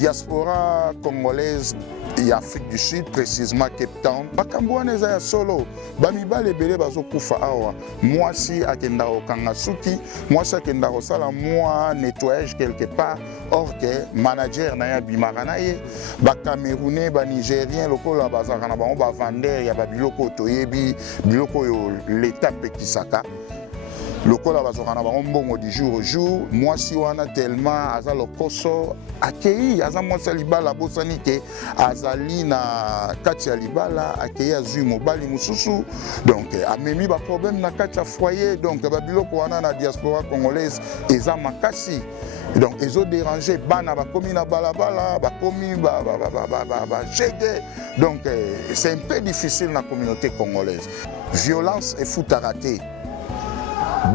diaspora congolaise et Afrique du Sud, précisément Cape Town. Bakambouane eza ya solo, bamibale ebele bazokufa awa. Mwasi akenda kokanga suki, mwasi akenda kosala mwa nettoyage quelque part, or que manager na ya bimaka na ye, Bakamerounais, Banigérien, lokola bazaka na bango bavandeur ya babiloko toyebi, biloko yo l'état pekisaka. Lokola bazokana bango mbongo du jour au jour, mwasi wana tellement aza lokoso akei aza mwasi libala bosani ke azali na kati ya libala akei azui mobali mususu, donc amemi ba problème na kati ya foyer, donc babiloko wana na diaspora congolaise eza makasi. Donc ils ont dérangé bana bakomi na balabala bakomi ba chege, donc c'est un peu difficile dans la communauté congolaise. Violence et foot à rater.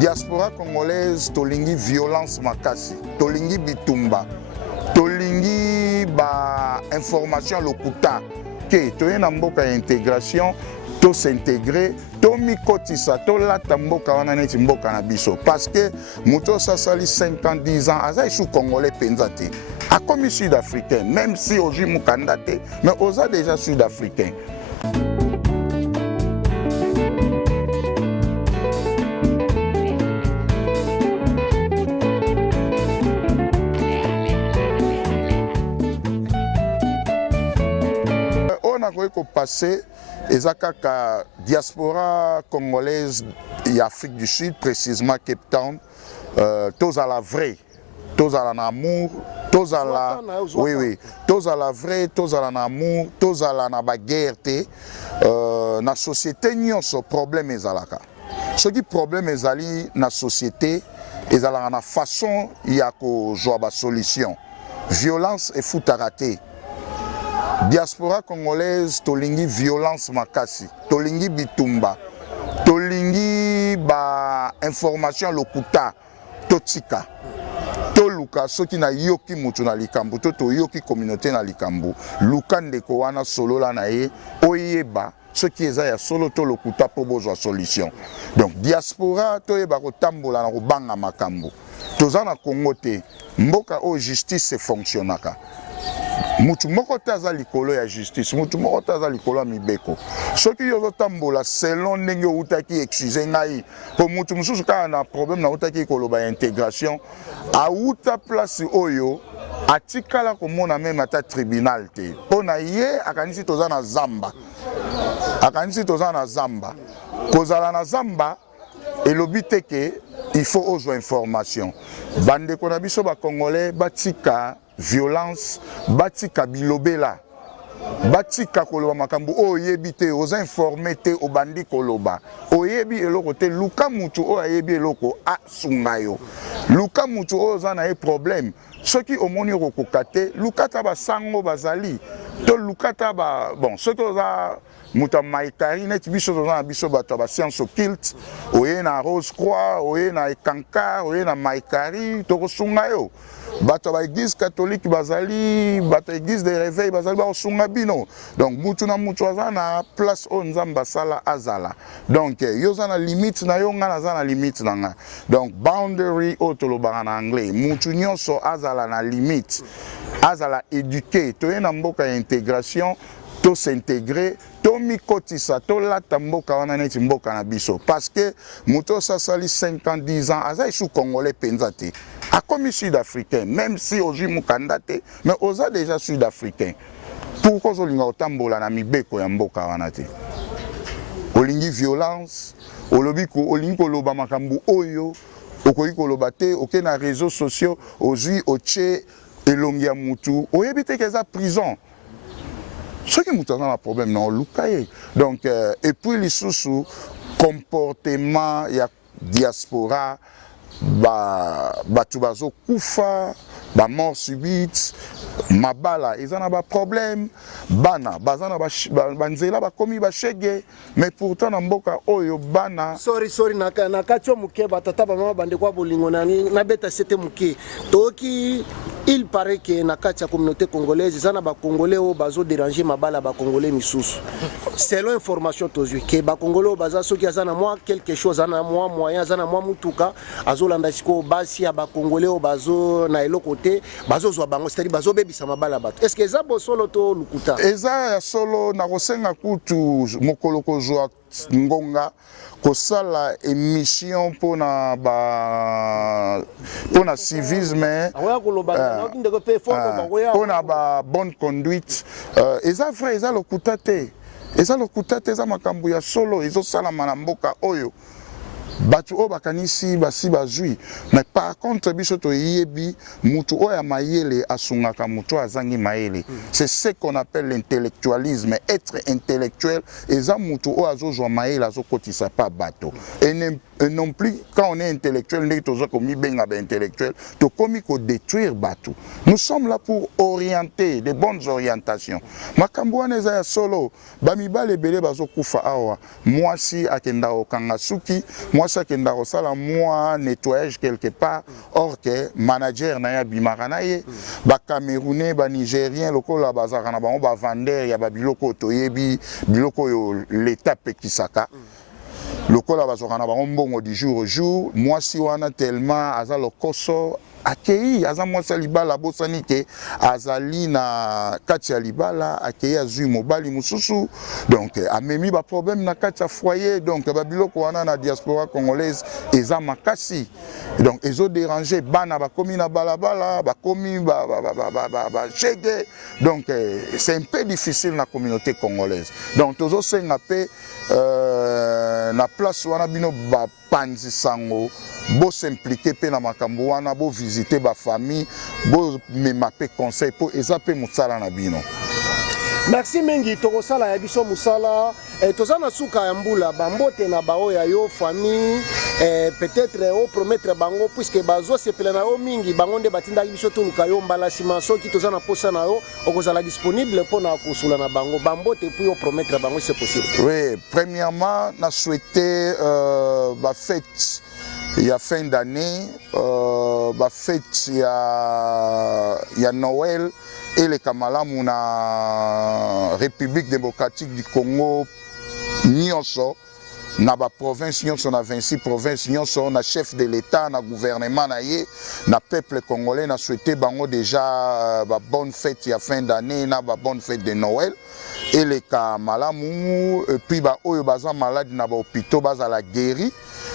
Diaspora congolaise tolingi violence makasi, tolingi bitumba, tolingi ba information lokuta ke toyena mboka ya intégration, to s'intégrer, to mikotisa, to lata mboka wana neti mboka na biso, parce que muto sasali 5 ans 10 ans aza isu congolais penza te, a comme sud-africain, même si aujourd'hui mukanda te, mais oza déjà sud-africain. Passé ezakaka diaspora congolaise et Afrique du Sud, précisément Cape Town, tous à la vraie, tous à l'amour, tous à la oui, tous à la vraie, tous à l'amour, tous à la bagarre, na société nyonso problème ezalaka. Ce qui problème ezali na société ezalaka na façon ya ko joa ba solution. Violence et foot à rater. Diaspora congolaise tolingi violence makasi, tolingi bitumba, tolingi ba information lokuta, totika, toluka soki na yoki mutu na likambu, to yoki communauté na likambu, luka ndeko wana solo la na ye, oyeba ce qui est ya solo to lokuta po bozwa solution. Donc diaspora toyeba ko tambola na ko banga makambu. Toza na Congo te, mboka o justice fonctionnaka. Mutu moko taza likolo ya justice, mutu moko taza likolo ya mibeko. Soki yozo tambola selon ndenge utaki excuse ngai, po mutu mususu kaka na problème na utaki koloba intégration, a uta place oyo atikala komona même ata tribunal te. Pona ye akanisi toza na zamba. Akanisi toza na zamba. Kozala na zamba elobi te ke il faut ozo information. Bande kona biso ba congolais batika violence, batika bilobela, batika koloba makambu oyebi te, oza informé te obandi koloba, oyebi eloko te, luka mutu oyebi eloko a sungayo, luka mutu oza na e problème, soki omoni okokate, luka ta ba sango bazali, to luka ta ba, bon, soki oza muta maikari net biso toza na biso bato ba science occulte, oye na Rose Croix, oye na Ekankar, oye na maikari, toko sungayo. Bato ba église catholique bazali, bato église de réveil bazali ba osunga bino. Donc mutu na mutu aza na place o nzamba sala azala. Donc yoza na limite na yo nga na limite na nga. Donc boundary o tolobaka na anglais. Mutu nyonso azala na limite. Azala éduqué, toye na mboka ya intégration, to s'intégrer, to mikotisa, to lata mboka wana neti mboka na biso. Parce que mutu sasali 5 ans 10 ans aza isu congolais penza te. A comme sud-africain, même si aujourd'hui mukanda te, mais oza déjà sud-africain. Pourquoi olinga otambola na mibeko ya mboka wana te? Olingi violence, olingi koloba makambu oyo, okoki koloba te, oke na réseaux sociaux, ozui oche elongi ya mutu, oyebi te keza prison. Ce qui mutu aza na problème na oluka ye. Donc et puis lisusu comportement ya diaspora batu bazo kufa, ba mort subite, mabala ezana ba problème, bana bazana ba nzela ba komi ba shege, mais pourtant na mboka oyo bana sorry na katio muke batata ba mama bande kwa bolingo na beta c'était muke toki. Il paraît que na kati ya communauté congolaise zana ba congolais o bazo déranger mabala ba congolais misusu. Selon information tozui que ba congolais o baza soki azana moi quelque chose ana moi moyen azana moi mutuka azolanda siko basi ya ba congolais o bazo na eloko te bazo zwa bango c'est-à-dire bazo koyebisa mabala bato. Est-ce que eza bosolo to lukuta? Eza ya solo na kosenga kutu mokolo kozwa ngonga kosala émission pona civisme pona ba bonne conduite. Eza vrai, eza lokuta te. Eza lokuta te, eza makambo ya solo ezosalama na mboka oyo. Batu o bakanisi basi bazui, mais par contre biso to yebi mutu oya mayele asungaka mutu azangi mayele. C'est ce qu'on appelle l'intellectualisme. Être intellectuel eza mutu o azozwa mayele azokotisa pa bato. Et non plus quand on est intellectuel ndeki tozo komi benga ba intellectuel to komi ko détruire bato. Nous sommes là pour orienter, de bonnes orientations. Makambo wana eza ya solo, bamibale bele bazokufa awa. Mwasi akenda okanga suki, mwasi akenda kosala mwa nettoyage quelque part, or que manager na ya bimaka na ye, ba Camerounais, ba Nigérien lokola bazaka na bango ba vendeur ya ba biloko toyebi, biloko yo l'état pekisaka. Lokola bazaka na bango mbongo du jour au jour, mwasi wana tellement aza lokoso akei aza mwasi libala bosani ke azali na kati ya libala akei azui mobali mususu, donc amemi ba problème na kati ya foyer, donc ba biloko wana na diaspora congolaise eza makasi, donc ezo déranger bana bakomi na balabala bakomi ba chege, donc c'est un peu difficile na communauté congolaise. Donc tozo senga pe na place wana bino ba panzi sango bo s'impliquer pe na makambo wana, bo visiter ba famille, bo mema pe conseil po eza pe musala na bino. Merci mingi tokosala ya biso musala toza na suka ya mbula bambote na bao ya yo famille peut-être o promettre bango puisque bazo sepela na yo mingi bango nde batindaki biso toluka yo mbala sima soki toza na posa na yo okozala disponible pona kosula na bango bambote puis o promettre bango c'est possible. Oui, premièrement na souhaiter ba fête il y a fin d'année, ba fête il y a Noël et les Kamalamu na République démocratique du Congo nyonso na ba province nyonso na 26 provinces nyonso na chef de l'État na gouvernement na ye na peuple congolais na souhaité bango déjà ba bonne fête il y a fin d'année na ba bonne fête de Noël et les Kamalamu et puis ba oyo baza malade na ba hôpitaux bazala guéri.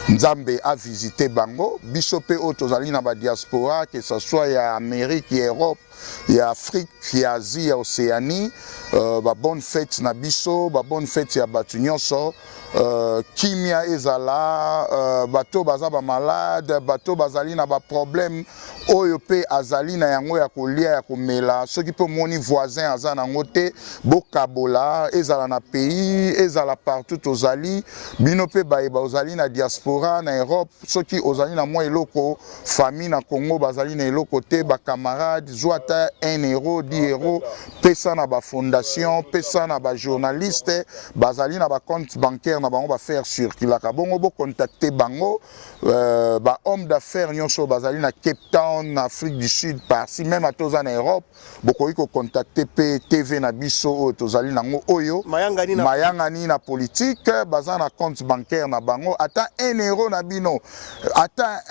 Nzambe a visité bango, bisope otozali na ba diaspora, que ce soit ya Amérique, ya Europe, ya Afrique, ya Asie, ya Océanie, ba bonne fête na biso, ba bonne fête ya batu nyonso, kimia ezala, bato baza ba malade, bato bazali na ba problème, oyo pe azali na yango ya kolia ya komela, soki pe moni voisin aza na ngote, bokabola, ezala na pays, ezala partout ozali, bino pe baeba ozali na diaspora na Europe, soki ozali na mwa eloko famille na Congo bazali na eloko te, ba camarades zwata 1 euro 10 euro pesa na ba fondation, pesa na ba journaliste, bazali na ba compte bancaire na bango ba faire circulaka bongo bo contacter bango, ba homme d'affaires nyonso bazali na Cape Town na Afrique du Sud par-ci même à toza na Europe bokoki ko contacter pe TV na biso tozali nango oyo mayangani na politique baza na compte bancaire na bango ata 1 euro na bino ata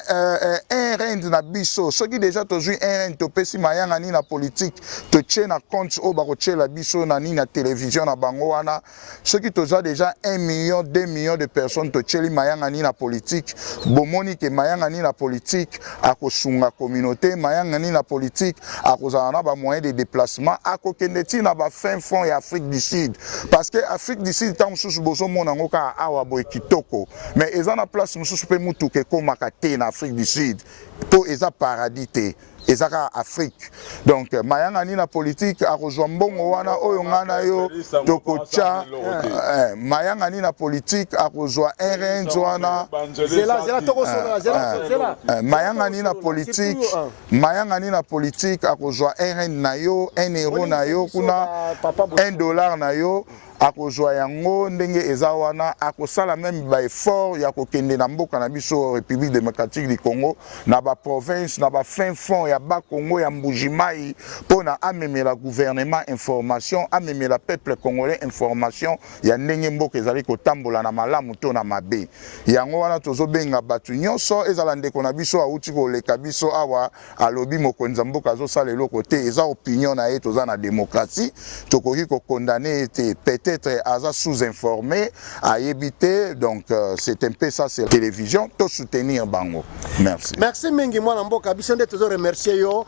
1 rand na biso soki déjà tozui 1 rand topesi mayangani na politique to tche na compte o bako tche la biso na ni na télévision na bango wana soki toza déjà 1 million 2 millions de personnes to tcheli mayangani na politique bomoni ke mayangani na politique akosunga communauté mayangani na politique akozala na ba moyen de déplacement akokende ti na ba fin fond ya Afrique du Sud parce que Afrique du Sud tant mususu bozo mona ngo ka awa boy kitoko mais eza na place mususu pe mutu ke komaka te na Afrique du Sud po eza paradis te ezaka Afrique donc mayangani na politique akozwa mbongo wana oyo ngana yo tokocha mayangani na politique akozwa rnd wana mayangani na politique akozwa rnd na yo 1 euro na yo kuna $1 na yo akozwa yango ndenge eza wana akosala même ba effort ya kokende na mboka na biso République démocratique du Congo na ba province na ba fin fond ya ba Congo ya Mbujimai pona amemela gouvernement information amemela peuple congolais information ya ndenge mboka ezali kotambola na malamu to na mabe yango wana tozobenga batu nyonso ezala ndeko na biso auti koleka biso awa alobi mokonzi mboka azosala eloko te eza opinion na ye toza na démocratie tokoki ko condamner ete peut-être aza sous-informé ayebi te donc c'est un peu ça c'est la télévision to soutenir bango merci merci mingi mwana mboka biso nde tozo remercier yo